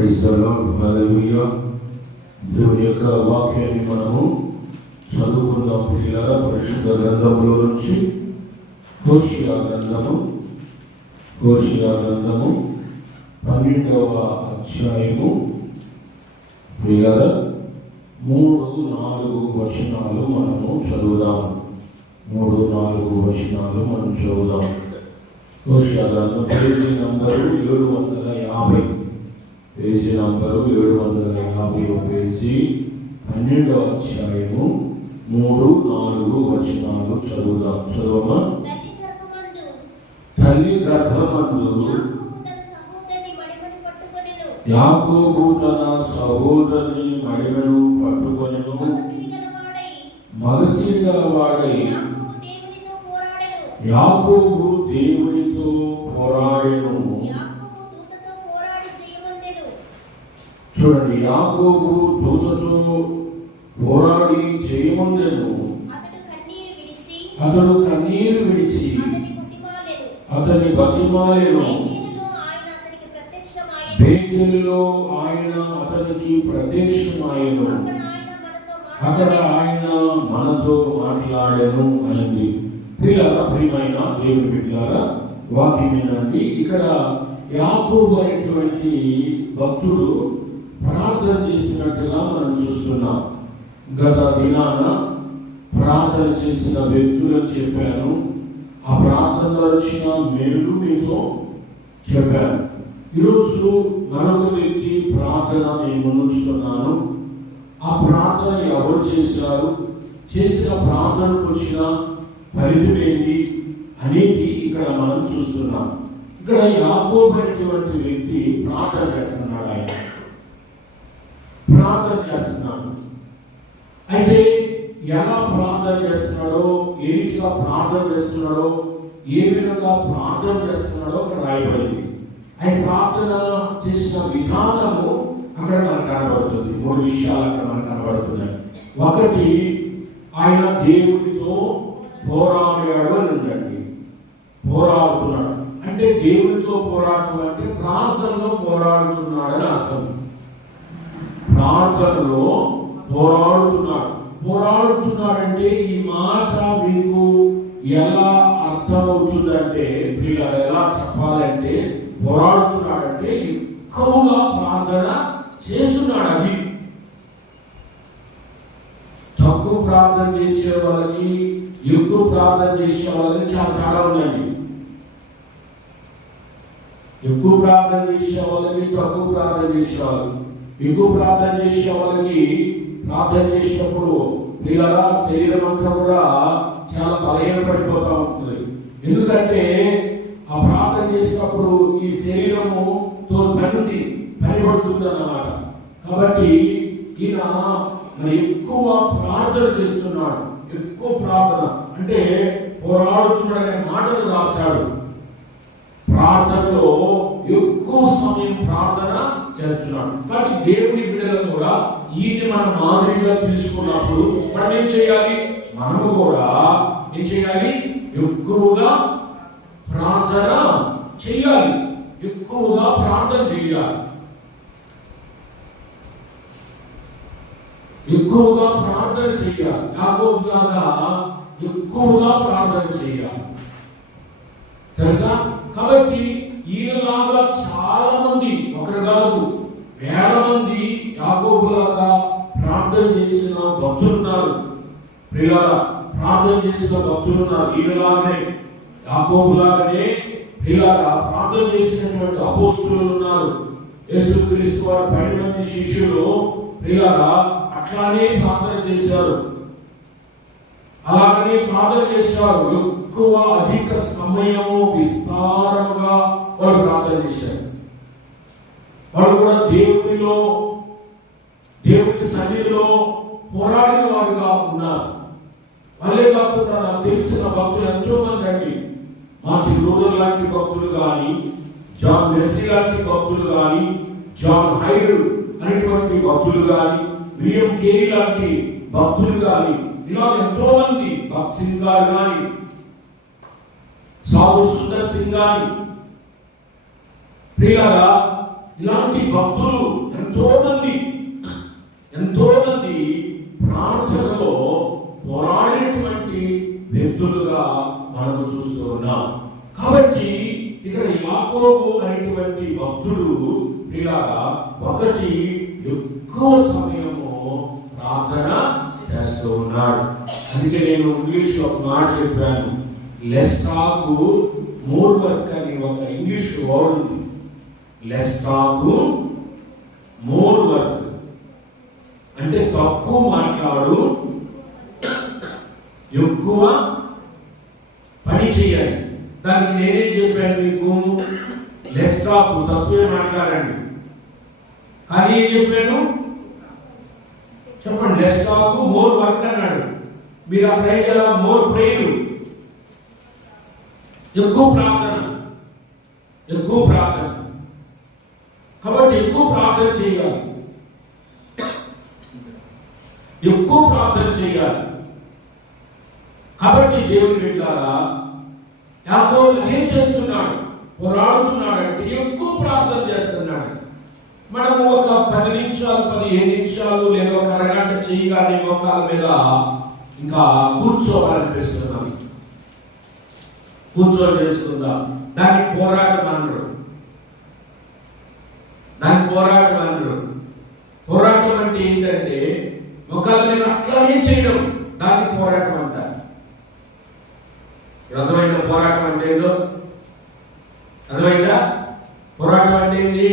Praise the lord, హల్లెలూయా. దేవుని యొక్క వాక్యాన్ని మనము చదువుకుందాం ప్రియులారా. పరిశుద్ధ గ్రంథంలో నుంచి హోషేయ గ్రంథము 12వ అధ్యాయము ప్రియులారా 3-4 వచనాలు మనము చదువుదాం. 3-4 వచనాలు మనం చదువుదాం. హోషేయ గ్రంథం పేజీ నంబరు 750, పేజీ నంబరు 750 పేజీ 12వ అధ్యాయము 3-4 వచనాలు చదువుదాం. చదువమా. తల్లి గర్భమందు యాకోబు తన సహోదరుని మడిమెను పట్టుకొనెను. మగసిరి గలవాడై యాకోబు దేవునితో పోరాడెను. చూడండి, యాకోబు దూతతో పోరాడి చేయమందెను. అతడు కన్నీరు విడిచి అతని బతిమాలెను. బేతేలులో ఆయన అతనికి ప్రత్యక్షమాయెను. అక్కడ ఆయన మనతో మాట్లాడెను అనండి. ప్రియమైన దేవుని బిడ్డలారా, వాక్యమేనండి. ఇక్కడ యాకోబు అనేటువంటి భక్తుడు ప్రార్థన చేసినట్టుగా మనం చూస్తున్నాం. గత దినాన ప్రార్థన చేసిన వ్యక్తులను చెప్పాను. ఆ ప్రార్థనలో వచ్చిన మేలు మీతో చెప్పాను. ఈరోజు మరొక వ్యక్తి ప్రార్థన నేను ముందుస్తున్నాను. ఆ ప్రార్థన ఎవరు చేశారు, చేసిన ప్రార్థనకు వచ్చిన ఫలితం ఏంటి అనేది ఇక్కడ మనం చూస్తున్నాం. ఇక్కడ యాకోబు అనేటువంటి వ్యక్తి ప్రార్థన చేస్తున్నాడు. ఆయన ప్రార్థన చేస్తున్నాడు. అయితే ఎలా ప్రార్థన చేస్తున్నాడో, ఏ రీతిగా ప్రార్థన చేస్తున్నాడో, ఏ విధంగా ప్రార్థన చేస్తున్నాడో అక్కడ రాయబడింది. ఆయన ప్రార్థన చేసిన విధానము అక్కడ మనకు కనబడుతుంది. 3 విషయాలు అక్కడ మనకు కనబడుతున్నాయి. ఒకటి, ఆయన దేవుడితో పోరాడాడు అని ఉందండి. పోరాడుతున్నాడు అంటే దేవుడితో పోరాడటం అంటే ప్రార్థనలో పోరాడుతున్నాడని అర్థం. ప్రార్థనలో పోరాడుతున్నాడంటే ఈ మాట మీకు ఎలా అర్థమవుతుందంటే, మీరు ఎలా చెప్పాలంటే, పోరాడుతున్నాడంటే ఎక్కువగా ప్రార్థన చేస్తున్నాడు. అది తక్కువ ప్రార్థన చేసే వాళ్ళకి, ఎక్కువ ప్రార్థన చేసే వాళ్ళకి చాలా తేడా ఉందండి. ఎక్కువ ప్రార్థన చేసే వాళ్ళకి, తక్కువ ప్రార్థన చేసే వాళ్ళకి. ఎక్కువ ప్రార్థన చేసే వాళ్ళకి ప్రార్థన చేసినప్పుడు పిల్లల శరీరం అంతా కూడా చాలా బలహీన పడిపోతూ ఉంటుంది. ఎందుకంటే ఆ ప్రార్థన చేసినప్పుడు ఈ శరీరముతో పనిపడుతుంది అన్నమాట. కాబట్టి ఈయన ఎక్కువ ప్రార్థన చేస్తున్నాడు. ఎక్కువ ప్రార్థన అంటే పోరాడుతున్నాడనే మాటలు రాశాడు. ప్రార్థనలో ఎక్కువ సమయం ప్రార్థన చేస్తున్నాడు. కాబట్టి దేవుని బిడ్డలు కూడా ఈయన మన మాదిరిగా తీసుకున్నప్పుడు మనం ఏం చేయాలి? మనము కూడా ఏం చేయాలి? ఎక్కువగా ప్రార్థన చేయాలి. ఎక్కువగా ప్రార్థన చేయాలి. ఎక్కువగా ప్రార్థన చేయాలి. యాకోబులాగా ఎక్కువగా ప్రార్థన చేయాలి. తెలుసా? కాబట్టి ఈయనలాగా చాలా మంది, ఒకరు కాదు, వేల మంది యాకోబులాగా ప్రార్థన చేసిన భక్తులున్నారు. ప్రియులారా, ప్రార్థన చేసిన భక్తులున్నారు. ఈయనలాగానే, యాకోబులాగానే ప్రియులారా ప్రార్థన చేసినటువంటి అపోస్తులు ఉన్నారు. యేసుక్రీస్తు వారు 12 మంది శిష్యులు ప్రియులారా అట్లానే ప్రార్థన చేశారు. అలాగనే ప్రార్థన చేశారు. ఎక్కువ అధిక సమయము విస్తారముగా వారు ప్రార్థన చేశారు. వారు కూడా దేవుని సన్నిధిలో పోరాడిన వారుగా ఉన్నారు. వాళ్ళే కాకుండా నాకు తెలిసిన భక్తులు ఎంతో మంది అండి. మార్టిన్ లూథర్ లాంటి భక్తులు కానీ, జాన్ వెస్లీ లాంటి భక్తులు కానీ, జాన్ హైడెల్ అనేటువంటి భక్తులు కానీ, విలియం కేరీ లాంటి భక్తులు కానీ, ఇలా ఎంతో మంది, భక్త్ సింగ్ గారు కానీ, సాధు సుందర్ సింగ్ గాని, ప్రియులారా ఇలాంటి భక్తులు ఎంతో మంది ప్రార్థనలో పోరాడినటువంటి వ్యక్తులుగా మనకు చూస్తూ ఉన్నాం. కాబట్టి ఇక్కడ యాకోబు అనేటువంటి భక్తుడు ఇలాగా ఒకటి ఎక్కువ సమయము ప్రార్థన చేస్తూ ఉన్నాడు. అందుకే నేను ఇంగ్లీష్ లో ఒక మాట చెప్పాను, లెస్ టాక్ మోర్ వర్క్ అని ఒక ఇంగ్లీష్ వర్డ్ ఉంది. లెస్ టాక్ మోర్ వర్క్ అంటే తక్కువ మాట్లాడు, ఎక్కువ పని చేయాలి. దానికి నేనేం చెప్పాను మీకు, లెస్ టాక్ తక్కువే మాట్లాడండి. కానీ ఏం చెప్పాను చెప్పండి, లెస్ టాక్ మోర్ వర్క్ అన్నాడు. మీరు అక్కడ ఏం చేయాలి, మోర్ ప్రేయర్, ఎక్కువ ప్రార్థన. కాబట్టి ఎక్కువ ప్రార్థన చేయాలి. కాబట్టి దేవుని బిడ్డలారా, యాకోబు ఏం చేస్తున్నాడు, పోరాడుతున్నాడు అంటే ఎక్కువ ప్రార్థన చేస్తున్నాడు. మనము ఒక 10 నిమిషాలు 15 నిమిషాలు లేదా ఒక అరగంట చేయగానే మోకాల మీద ఇంకా కూర్చోవాలనిపిస్తున్నాం, చేసుకుందాం. దాన్ని పోరాటం అనరు. పోరాటం అంటే ఏంటంటే మోకాల మీద అట్లానే చేయడం, దాన్ని పోరాటం అంటారు. అర్థమైన పోరాటం అంటే ఏదో అర్థమైందా? పోరాటం అంటే ఏంటి,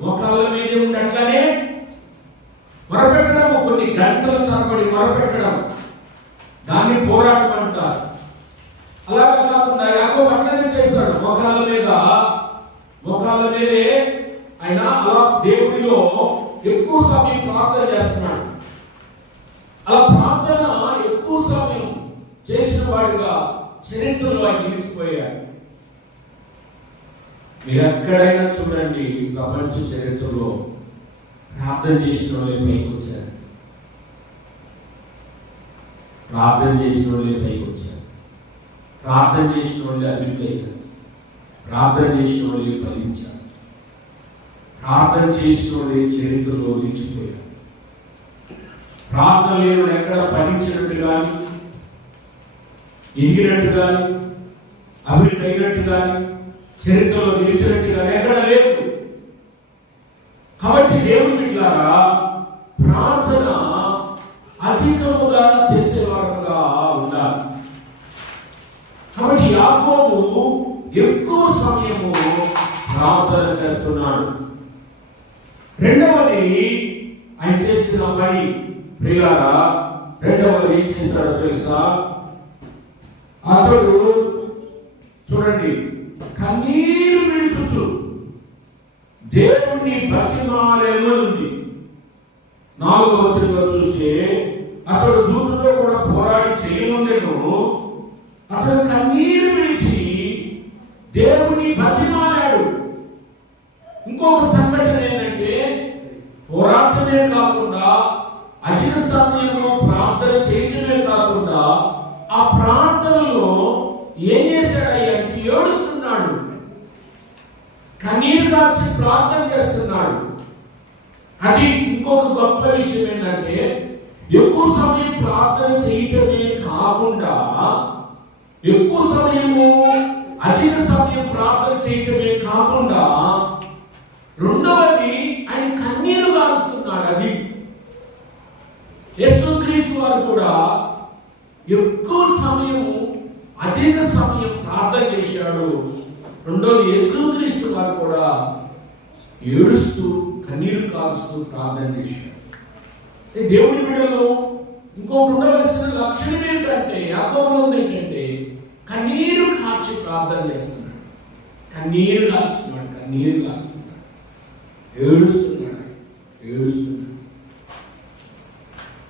మోకాళ్ళ మీద ఉండి అట్లానే మొరపెట్టడం, కొన్ని గంటల తరబడి మొరపెట్టడం, దాన్ని పోరాటం అంటారు. అలాగే కాకుండా యాకోబు అట్లనే చేశాడు, మోకాళ్ళ మీదే ఆయన అలా దేవుడిలో ఎక్కువ సమయం ప్రార్థన చేస్తున్నాడు. అలా ప్రార్థన ఎక్కువ సమయం చేసిన వాడిగా చరిత్రలో ఆయన నిలిచిపోయాడు. మీరు ఎక్కడైనా చూడండి, ప్రపంచ చరిత్రలో ప్రార్థన చేసిన వాళ్ళే పైకి వచ్చారు. ప్రార్థన చేసిన వాళ్ళే అభివృద్ధి అయ్యారు. ప్రార్థన చేసిన వాళ్ళే ఫలించారు. ప్రార్థన చేసిన వాళ్ళే చరిత్రలో నిలిచిపోయారు. ప్రార్థన లేని ఎక్కడ ఫలించినట్టు కానీ, ఎదిగినట్టు కానీ, అభివృద్ధి అయినట్టు కానీ, చరిత్రలో నిలిచినట్టుగా ఎక్కడ లేదు. కాబట్టి దేవుని బిడ్డలారా, ప్రార్థన అధికముగా చేసేవారుగా ఉండాలి. కాబట్టి యాకోబు ఎక్కువ సమయము ప్రార్థన చేస్తున్నాడు. రెండవది ఆయన చేసిన పని ప్రియులారా, రెండవది ఏం చేశాడో తెలుసా? అతడు చూడండి, కన్నీరు విడుచుచు దేవుణ్ణి బతిమాలేమనుంది. 4వ వచనంలో చూస్తే అతడు దూతతో కూడా పోరాడి చేయనుండెను. అతడు కన్నీరు విడిచి దేవుని బతిమాలాడు. ఇంకొక సంఘటన ఏంటంటే, పోరాటమే కాకుండా అధిక సమయంలో ప్రార్థన చేయడమే కాకుండా ఆ ప్రార్థనలో ఏం చేశాడయ్యా అంటే ఏడుస్తున్నాడు, కన్నీరు కార్చి ప్రార్థన చేస్తున్నాడు. అది ఇంకొక గొప్ప విషయం ఏంటంటే, ఎక్కువ సమయం ప్రార్థన చేయటమే కాకుండా ఎక్కువ సమయము అధిక సమయం ప్రార్థన చేయటమే కాకుండా రెండవది ఆయన కన్నీరు కారుస్తున్నాడు. అది యేసుక్రీస్తు వారు కూడా ఎక్కువ సమయము అధిక సమయం ప్రార్థన చేశాడు. రెండోది యేసుక్రీస్తు వారు కూడా ఏడుస్తూ కన్నీరు కారుస్తూ ప్రార్థన చేశాడు. దేవుని బిడ్డలో ఇంకొకటి ఉండవలసిన లక్షణం ఏంటంటే, యాకోబులో ఉంది ఏంటంటే, కన్నీరు కార్చి ప్రార్థన చేస్తున్నాడు. కన్నీరు కారుస్తున్నాడు, ఏడుస్తున్నాడు.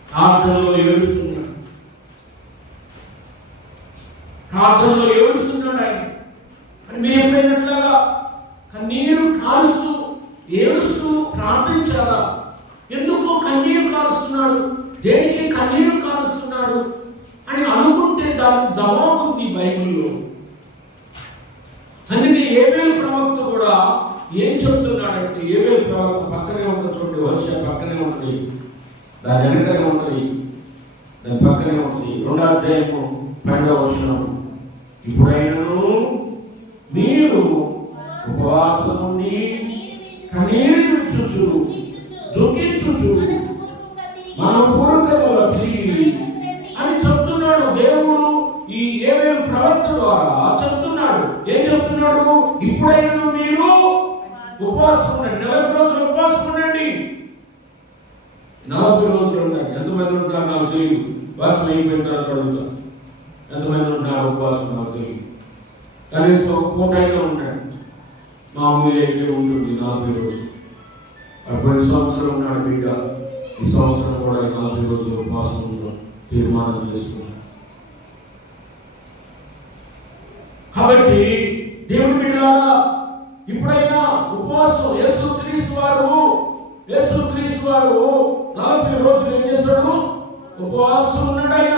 ప్రార్థనలో ఏడుస్తున్నాడు ఆయన. మీరు ఎప్పుడైనట్లాగా కన్నీరు కారుస్తూ ఏడుస్తూ ప్రార్థించారా? ఎందుకు కన్నీరు కారుస్తున్నాడు, దేనికి కన్నీరు కారుస్తున్నాడు అని అనుకుంటే దానికి జవాబు ఉంది బైబిల్లో. అందుకే ఏబేలు ప్రవక్త కూడా ఏం చెప్తున్నాడు చేస్తున్నాడంటే ఏవేలు ప్రవక్త పక్కనే ఉంటుంది చూడండి, వర్ష పక్కనే ఉంటుంది, దాని వెనకనే ఉంటుంది, దాని పక్కనే ఉంటుంది. 2వ అధ్యాయము 12వ వచనం, ఇప్పుడైనను మీరు ఉపవాసం ఉండి కన్నీరు విడుచుచు దుఃఖించుచు మనపూర్వకముగా తిరిగి అని చెప్తున్నాడు దేవుడు. ఈ ఏవేలు ప్రవక్త ద్వారా చెప్తున్నాడు. ఏం చెప్తున్నాడు? ఇప్పుడైనా మీరు ఉపవాసం ఉండండి, 40 రోజులు ఉపవాసం ఉండండి. 40 రోజులు ఉండండి. ఎంతమంది ఉంటారు నాకు తెలియదు, వాక్యం అయిపోయిన అడుగుతా, ఎంతమంది ఉంటారు ఉపవాసం నాకు తెలియదు. కనీసం ఒక పూట అయినా ఉండండి. మామూలు అయితే ఉంటుంది 40 రోజులు. పోయిన సంవత్సరం ఉన్నాడు బిడ్డ, ఈ సంవత్సరం కూడా 40 రోజులు ఉపవాసం తీర్మానం చేసుకున్నాడు. కాబట్టి దేవుడి బిడ్డలారా, ఇప్పుడైనా ఉపవాసం యేసుక్రీస్తు వారు 40 రోజులు ఏం చేశాడు? ఉపవాసం ఉన్నాడు ఆయన.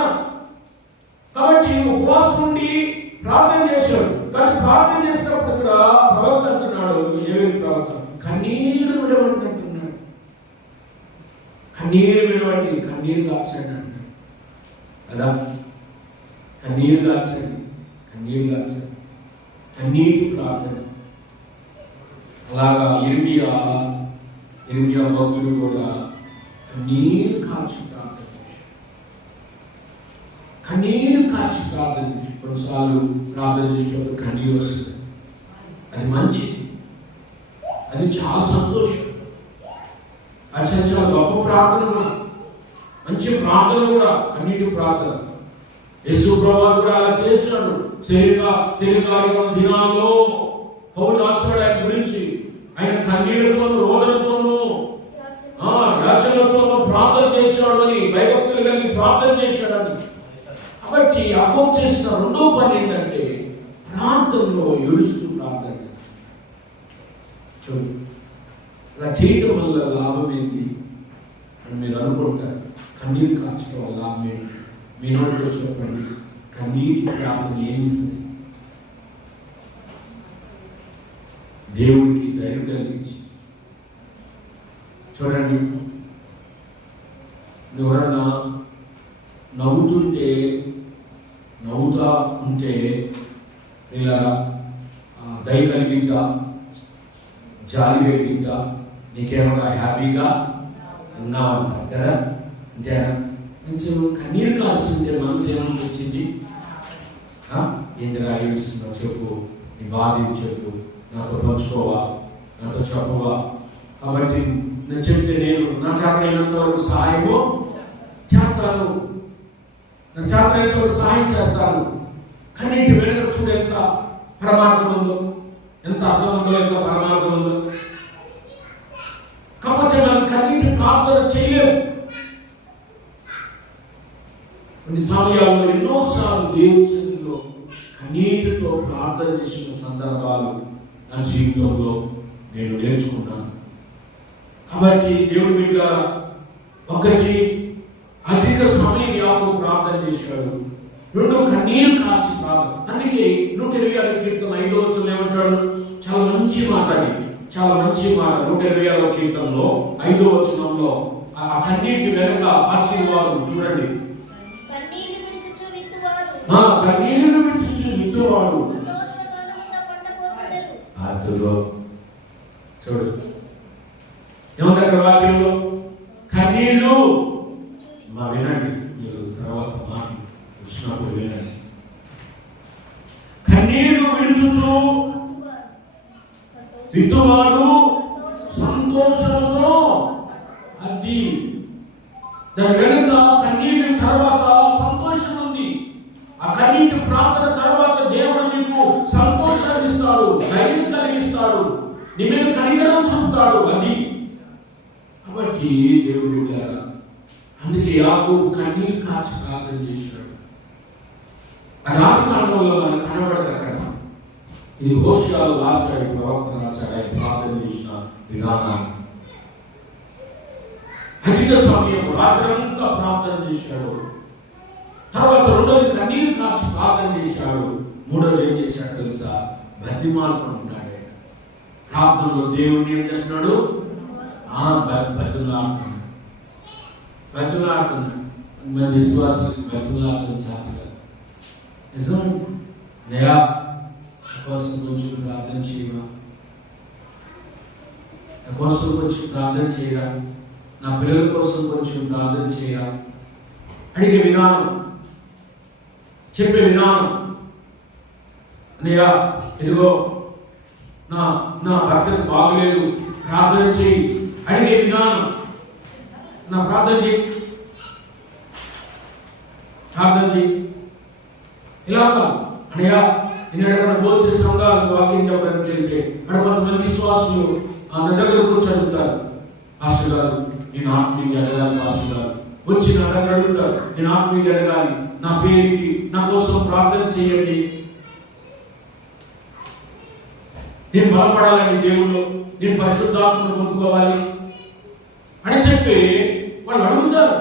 కాబట్టి ఉపవాసం నుండి ప్రార్థన చేశాడు. కానీ ప్రార్థన చేసినప్పుడు ఇక్కడ ప్రవక్త అంటున్నాడు, ఏవేలు ప్రవక్త, కన్నీరు విడవండి అంటున్నాడు. కన్నీరు విడవండి, కన్నీరు కాల్చండి అంటాడు కదా. కన్నీరు కాల్చండి, కన్నీరు కాల్చండి, కన్నీటి ప్రార్థన. అలాగా ఇర్మియా భక్తుడు కూడా కన్నీరు కాల్చి ప్రార్థన చేశాడు. కన్నీరు కాల్చి ప్రార్థన చేసి కొన్నిసార్లు ప్రార్థన చేసినప్పుడు కన్నీరు వస్తుంది. అది మంచిది, అది చాలా సంతోషం. అది చాలా గొప్ప ప్రార్థన కూడా, మంచి ప్రార్థన కూడా, కన్నీటి ప్రార్థన. యేసు ప్రభువు కూడా అలా చేశాడు. శరీర దినాల్లో పౌలు రాశాడు ఆయన గురించి. ఆయన కన్నీళ్లతోనూ రోదనతోనూ యాచనలతోనూ ప్రార్థన చేశాడు అని, భయభక్తులు కలిగి ప్రార్థన చేశాడని. కాబట్టి అపోహ చేసిన 2వ పని ఏంటంటే ప్రాంతంలో ఏడుస్తూ ప్రార్థన చేస్తాడు. చూడు, అలా చేయటం వల్ల లాభం ఏంటి అని మీరు అనుకుంటారు. కన్నీరు కాల్చడం వల్ల లాభం ఏంటి? మీ నోటిలో చెప్పండి. కన్నీటి ప్రార్థన ఏమిస్తుంది? దేవుడికి ధైర్యం కలిగించి. చూడండి, ఎవరన్నా నవ్వుతా ఉంటే ఇలా ధైర్యం కలిగిందా, జాలి కలిగిందా, నీకేమన్నా హ్యాపీగా ఉన్నావంటారు కదా. అంతేనా? కొంచెం కన్నీరు కాల్సిందే మనసు ఏమనిపించింది? ఏంటిరా ఏడుస్తున్నావు చెప్పు, నీ బాధ చెప్పు, నాతో పంచుకోవా, నాతో చెప్పవా. కాబట్టి నేను చెప్తే నేను నా చేతనైనంత వరకు సహాయము చేస్తాను, నా చేతనైనంత వరకు సహాయం చేస్తాను. కన్నీటి వెనుక చూడు ఎంత పరమార్థం ఉందో, ఎంత అర్థం ఉందో, ఎంత పరమార్థం ఉందో. కాబట్టి మనం కన్నీటి ప్రార్థన చేయలేము. కొన్ని సమయాల్లో ఎన్నోసార్లు దేవుని సన్నిధిలో కన్నీటితో ప్రార్థన చేసిన సందర్భాలు నా జీవితంలో నేను నేర్చుకున్నాను. కాబట్టి దేవుడి బిడ్డ, ఒకటి అధిక సమయం యాకోబు ప్రార్థన చేశాడు, 2 కన్నీరు కాల్చి ప్రార్థన. అందుకే 126 కీర్తన 5వ వచనంలో ఏమంటాడు? చాలా మంచి మాట, 126వ కీర్తనలో 5వ వచనంలో ఆ కన్నీటి వెనుక ఆశీర్వాదం చూడండి. కన్నీరు విడిచి విత్తువాడు అదులో. చూడు ఏమంటారు వాక్యంలో? కన్నీళ్ళు వినండి, మీరు తర్వాత మాట వచ్చినప్పుడు వినండి. కన్నీరు విడుచుచు విత్తువాడు సంతోషంతో. అది దాని వెనుక కన్నీటి తర్వాత సంతోషం ఉంది. ఆ కన్నీటి ప్రార్థన తర్వాత దేవుడు నీకు సంతోషాన్ని ఇస్తాడు, ధైర్యం కలిగిస్తాడు, నీ మీద కనికరం చూపుతాడు. అది కాబట్టి దేవుడు, అందుకే యాకోబు కన్నీరు కాచి ప్రార్థన చేశాడు. అది ఆదికాండంలో మనకు కనబడదు. అక్కడ ఇది హోషేయలు రాశాడు, ప్రవక్త రాశాడు ఆయన ప్రార్థన చేసిన విధానాన్ని. అధిక సమయం రాత్రంతా ప్రార్థన చేశాడు. తర్వాత 2వది కన్నీరు కాచి ప్రార్థన చేశాడు. 3వది ఏం చేశాడు తెలుసా? బతిమాలుకుంటున్నాడు. ప్రార్థనలో దేవుడిని ఏం చేస్తున్నాడు? బతులాడుతున్నాడు. మన విశ్వాసం బతులాడడం చాలా నిజం. నయా కోసం కొంచెం ప్రార్థన చేయవా, నా కోసం కొంచెం ప్రార్థన చేయరా, నా పిల్లల కోసం కొంచెం ప్రార్థన చేయరా అడిగే విధానం, చెప్పే విధానం. అన్నయ్య ఇదిగో నా భర్తకు బాగలేదు, ప్రార్థన చేయి అడిగే విధానం. నా ప్రార్థన చేయి, ప్రార్థన చేయి. ఇలాగా అన్నయ్య నేను ఎక్కడైనా భోజన సంఘాలకు వాక్యం చెప్పడానికి వెళ్తే అక్కడ కొంతమంది విశ్వాసులు నా దగ్గర కూర్చొని అడుగుతారు, పాస్టర్ గారు నేను ఆత్మీయంగా ఎదగాలి, పాస్టర్ గారు వచ్చి నా దగ్గర అడుగుతారు, నేను ఆత్మీయంగా ఎదగాలి, నా పేరుకి నా కోసం ప్రార్థన చేయండి, నేను బలపడాలని దేవుడు, నేను పరిశుద్ధాత్మను పొందుకోవాలి అని చెప్పి వాళ్ళు అడుగుతారు.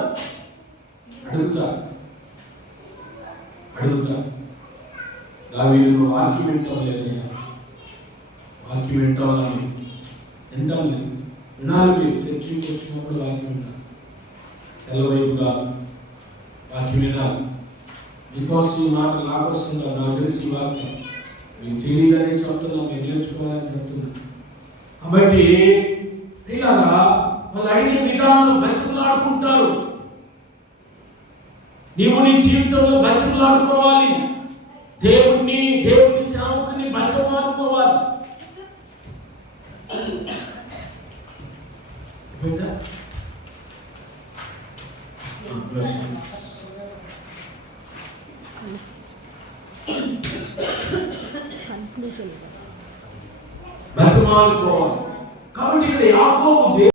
దావీదు వాక్యం వింటలేదు, వాక్యం వింటాలని వినాలి. మీరు చర్చికి వచ్చినప్పుడు వాక్యం వినాలి, తెల్లవైపుగా వాక్యం వినాలి. మీకోసం ఈ మాట నా కోసం నాకు తెలిసి వాక్యం మీకు తెలియదని చెప్తున్నా, మీరు నేర్చుకోవాలని చెప్తున్నా. కాబట్టి ఇలాగా వాళ్ళు అడిగే విధానం బతుకులాడుకుంటారు. నీవు నీ జీవితంలో బతుకులాడుకోవాలి, దేవుని సేవకుని బతుకులాడుకోవాలి. బతుకులాడుకోవాలి. కాబట్టి ఇక్కడ యాకోబు